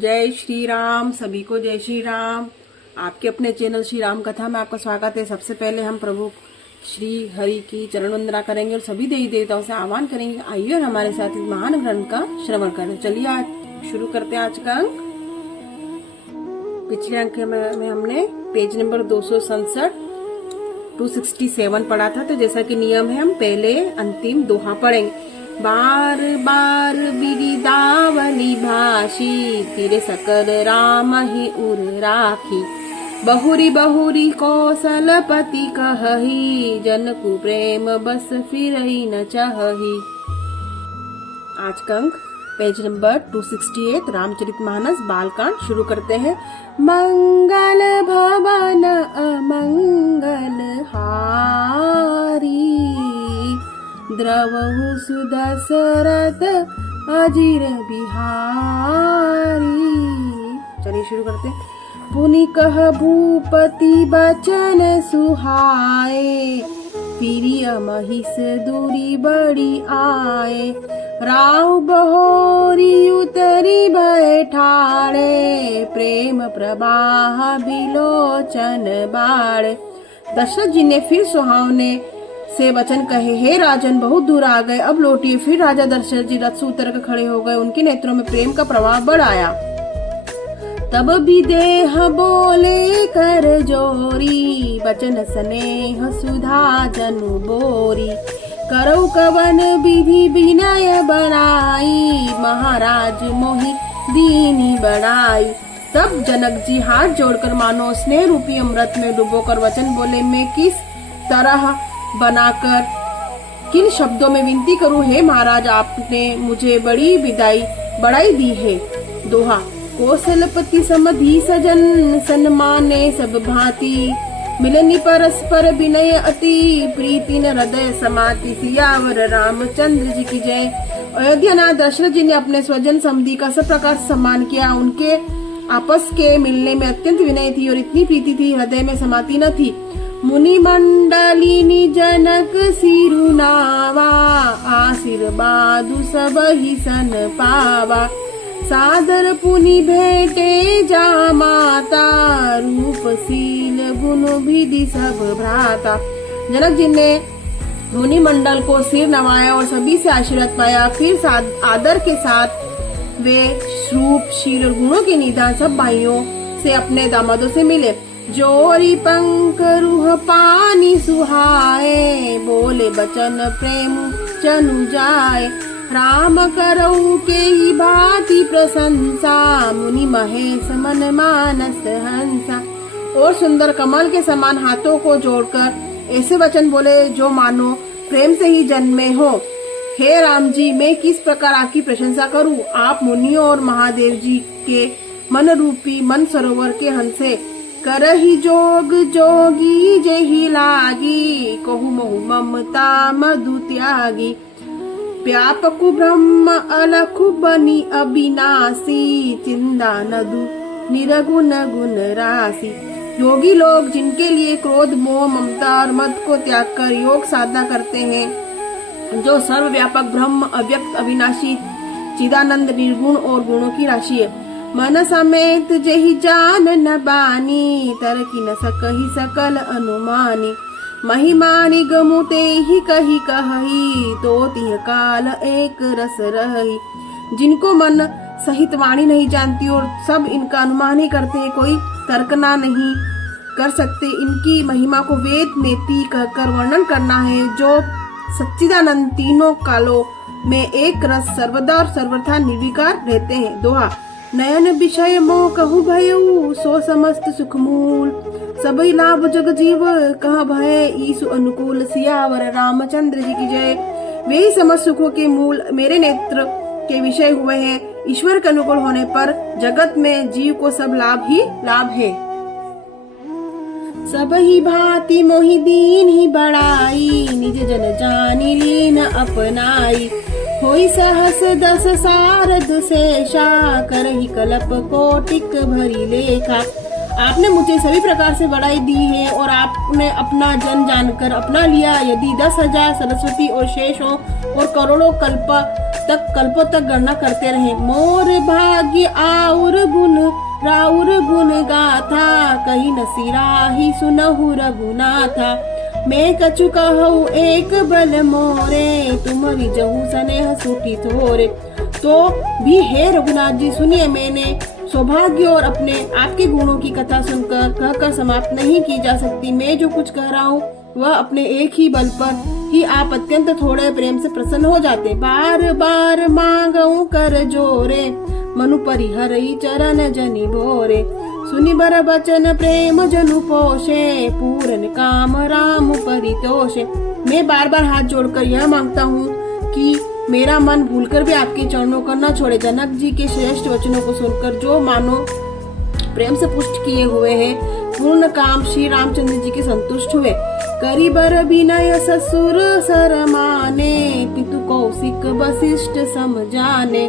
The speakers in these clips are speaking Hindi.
जय श्री राम। सभी को जय श्री राम। आपके अपने चैनल श्री राम कथा में आपका स्वागत है। सबसे पहले हम प्रभु श्री हरि की चरण वंदना करेंगे और सभी देवी देवताओं से आह्वान करेंगे, आइए और हमारे साथ इस महान ग्रंथ का श्रवण करें। चलिए आज शुरू करते हैं आज का अंक। पिछले अंक में हमने पेज नंबर 267 267 पढ़ा था। तो जैसा कि नियम है, हम पहले अंतिम दोहा पढ़ेंगे। बार बार बिरिदावली भाषी, तिरे सकल राम ही उर राखी। बहुरी बहुरी कौशलपति कहही, जनकु प्रेम बस फिरई न चाही। आज का अंक पेज नंबर 268 रामचरितमानस बालकांड शुरू करते हैं। मंगल भवन अमंगल हारी, द्रवहु सुदशरथ अजिर बिहारी। चलिए शुरू करते हैं। पुनि कह भूपति बचन सुहाए, प्रिय महिष दूरी बड़ी आए। राव बहोरी उतरी बैठाड़े, प्रेम प्रवाह बिलोचन बाड़े। दशरथ जी ने फिर सुहावने से वचन कहे, हे राजन बहुत दूर आ गए, अब लौटिए। फिर राजा दशरथ जी रथ से उतर कर खड़े हो गए। उनके नेत्रों में प्रेम का प्रभाव बढ़ आया। तब भी देह बोले कर जोरी, वचन स्नेह सुधा जनु बोरी। करौ कवन विधि विनय बनाई, महाराज मोहि दीनी बढ़ाई। तब जनक जी हाथ जोड़कर मानो स्नेह रूपी अमृत में डुबोकर वचन बोले, मैं किस तरह बनाकर किन शब्दों में विनती करूं। हे महाराज, आपने मुझे बड़ी बढ़ाई दी है। दोहा। कौशलपति समधी सजन, सन्माने सब भांति। मिलनी परस्पर विनय अति, प्रीति न हृदय समाति। सियावर रामचंद्र जी की जय। अयोध्यानाथ दशरथ जी ने अपने स्वजन समधी का सब प्रकार सम्मान किया। उनके आपस के मिलने में अत्यंत विनय थी और इतनी प्रीति थी, हृदय में समाति न थी। मुनि मंडलिनी जनक सिरुनावा, आशीर्वादु सब ही सन पावा। सादर पुनि भेटे जा माता, रूपशील गुण विधि सब भ्राता। जनक जी ने मुनि मंडल को सिर नवाया और सभी से आशीर्वाद पाया। फिर आदर के साथ वे रूपशील और गुणों के निधान सब भाइयों से अपने दामादों से मिले। जोरी पंख रूह पानी सुहाए, बोले बचन प्रेम चनु जाए। राम करऊ के ही भांति प्रशंसा, मुनि महेश मन मानस हंसा। और सुंदर कमल के समान हाथों को जोड़कर ऐसे वचन बोले जो मानो प्रेम से ही जन्मे हो। हे राम जी, मैं किस प्रकार आपकी प्रशंसा करूं। आप मुनियों और महादेव जी के मन रूपी मन सरोवर के हंसे। करही जोग जोगी जेहि लागी, कहु मोहु ममता मधु त्यागी। व्यापकु ब्रह्म अलखु बनी अविनाशी, चिंदा नदु निरगुण गुण राशि। योगी लोग जिनके लिए क्रोध मोह ममता और मद को त्याग कर योग साधना करते हैं, जो सर्वव्यापक ब्रह्म अव्यक्त अविनाशी चिदानंद निर्गुण और गुणों की राशि है। मन समेत जेहि जान न बानी, तरकी न सकहि सकल अनुमानी। महिमानि गमुते ही कही कही, तो तिह काल एक रस रही। जिनको मन सहित वाणी नहीं जानती और सब इनका अनुमान ही करते हैं, कोई तर्कना नहीं कर सकते। इनकी महिमा को वेद नेति कहकर वर्णन करना है, जो सच्चिदानंद तीनों कालों में एक रस सर्वदा और सर्वथा निर्विकार रहते हैं। दोहा। नयन विषय मोह कहु भयउ, सो समस्त सुख मूल। सबई लाभ जग जीव, कह भय ईसु अनुकूल। सियावर रामचंद्र जी की जय। वे ही समस्त सुखों के मूल मेरे नेत्र के विषय हुए हैं। ईश्वर के अनुकूल होने पर जगत में जीव को सब लाभ ही लाभ है। सब ही भांति मोहि दीन ही बढ़ाई, निज जन जानी लीन अपनाई। होई सहस दस सारद शेषा, करहि कल्प कोटिक भरी लेखा। आपने मुझे सभी प्रकार से बढ़ाई दी है और आपने अपना जन जानकर अपना लिया। यदि 10,000 सरस्वती और शेष हो और करोड़ों कल्प तक कल्पों तक गणना करते रहे। मोर भाग्य आउर गुण राउर गुण गाथा, कही न सिराही सुनहु रघुनाथा। मैं कछु कहूँ एक बल मोरे, तुम्हारी जहू स्नेह सुखी थोरे। तो भी हे रघुनाथ जी सुनिए, मैंने सौभाग्य और अपने आपके गुणों की कथा सुनकर कहकर समाप्त नहीं की जा सकती। मैं जो कुछ कह रहा हूँ वह अपने एक ही बल पर ही आप अत्यंत थोड़े प्रेम से प्रसन्न हो जाते। बार बार मांगऊं कर जोरे, मनु परिहरई चरण जनि भोरे। सुनि बर बचन प्रेम जनु पोषे, पूरन काम राम परितोषे। मैं बार बार हाथ जोड़कर यह मांगता हूँ कि मेरा मन भूलकर भी आपके चरणों को न छोड़े। जनक जी के श्रेष्ठ वचनों को सुनकर जो मानो प्रेम से पुष्ट किए हुए हैं, पूर्ण काम श्री रामचंद्र जी के संतुष्ट हुए। करी बर विनय ससुर सरमाने, पितु कौशिक वशिष्ठ समझाने।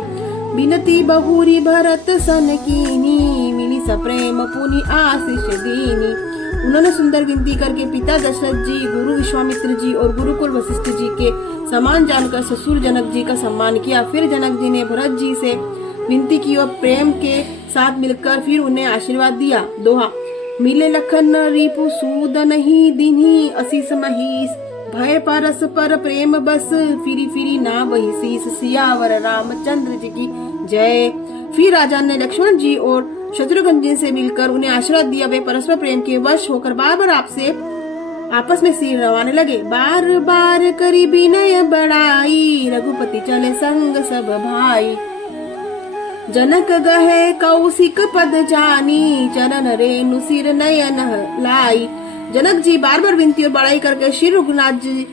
बिनती बहुरी भरत सन कीनी, मिली सप्रेम पुनि आशीष दीनी। उन्होंने सुंदर विनती करके पिता दशरथ जी, गुरु विश्वामित्र जी और गुरुकुल वशिष्ठ जी के समान जानकर ससुर जनक जी का सम्मान किया। फिर जनक जी ने भरत जी से विनती की और प्रेम के साथ मिलकर फिर उन्हें आशीर्वाद दिया। दोहा। मिले लखन रिपु सूदन ही दिन्ही, असीस महिष भय परस पर प्रेम बस, फिरी फिरी ना वही शीस। सियावर रामचंद्र जी की जय। फिर राजा ने लक्ष्मण जी और शत्रुघ्न जी से मिलकर उन्हें आशीर्वाद दिया। वे परस्पर प्रेम के वश होकर बार बार आपस में सिर रवाने लगे। बार बार करी विनय बढ़ाई, रघुपति चले संग सब भाई। जनक गहे कौशिक पद जानी, चरण रेणु सिर नयन लाई। जनक जी बार बार विनती और बड़ाई करके श्री रघुनाथ जी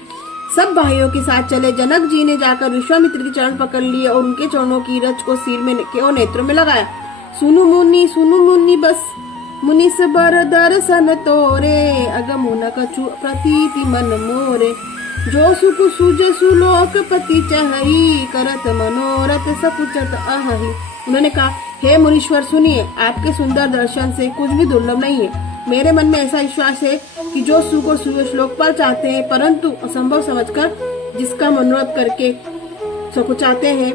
सब भाइयों के साथ चले। जनक जी ने जाकर विश्वामित्र के चरण पकड़ लिए और उनके चरणों की रच को सिर में और नेत्रों में लगाया। सुनु मुनि बस मुनिस बर दर्शन तोरे, अगमुन कछु प्रतीति मन मोरे। जो सुख सुज सुलोक पति चहई, करत मनोरथ सपुचत अहहि। उन्होंने कहा, हे मुनीश्वर सुनिए, आपके सुंदर दर्शन से कुछ भी दुर्लभ नहीं है। मेरे मन में ऐसा विश्वास है कि जो सुख और श्लोक पर चाहते हैं, परंतु असंभव समझकर जिसका मनोरथ करके सकुचाते हैं।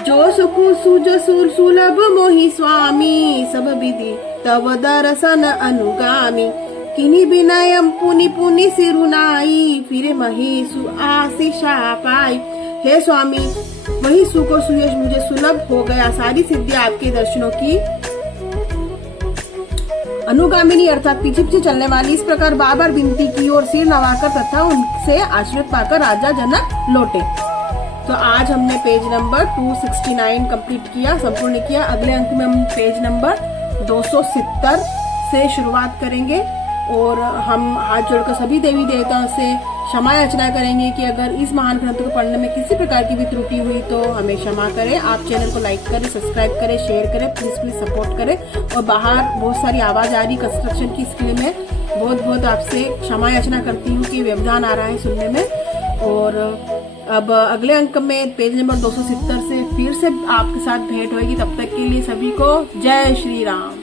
जो सुख सुज सुलभ मोहि स्वामी, सब विधि तव दर्शन अनुगामी। किन्हीं विनयम पुनि पुनि सिरुनाई, फिर महेशु आशीषा पाई। हे स्वामी, वही सुख और सुयश मुझे सुलभ हो गया। सारी सिद्धि आपके दर्शनों की अनुगामिनी अर्थात पीछे पीछे चलने वाली। इस प्रकार बार बार विनती की और सिर नवाकर तथा उनसे आशीर्वाद पाकर राजा जनक लौटे। तो आज हमने पेज नंबर 269 कंप्लीट किया, संपूर्ण किया। अगले अंक में हम पेज नंबर 270 से शुरुआत करेंगे और हम हाथ जोड़कर सभी देवी देवताओं से क्षमा याचना करेंगे कि अगर इस महान ग्रंथ को पढ़ने में किसी प्रकार की भी त्रुटि हुई तो हमें क्षमा करें। आप चैनल को लाइक करें, सब्सक्राइब करें, शेयर करें, प्लीज सपोर्ट करें। और बाहर बहुत सारी आवाज आ रही कंस्ट्रक्शन की, इसके लिए मैं बहुत आपसे क्षमा याचना करती हूँ कि व्यवधान आ रहा है सुनने में। और अब अगले अंक में पेज नंबर 270 से फिर से आपके साथ भेंट होगी। तब तक के लिए सभी को जय श्री राम।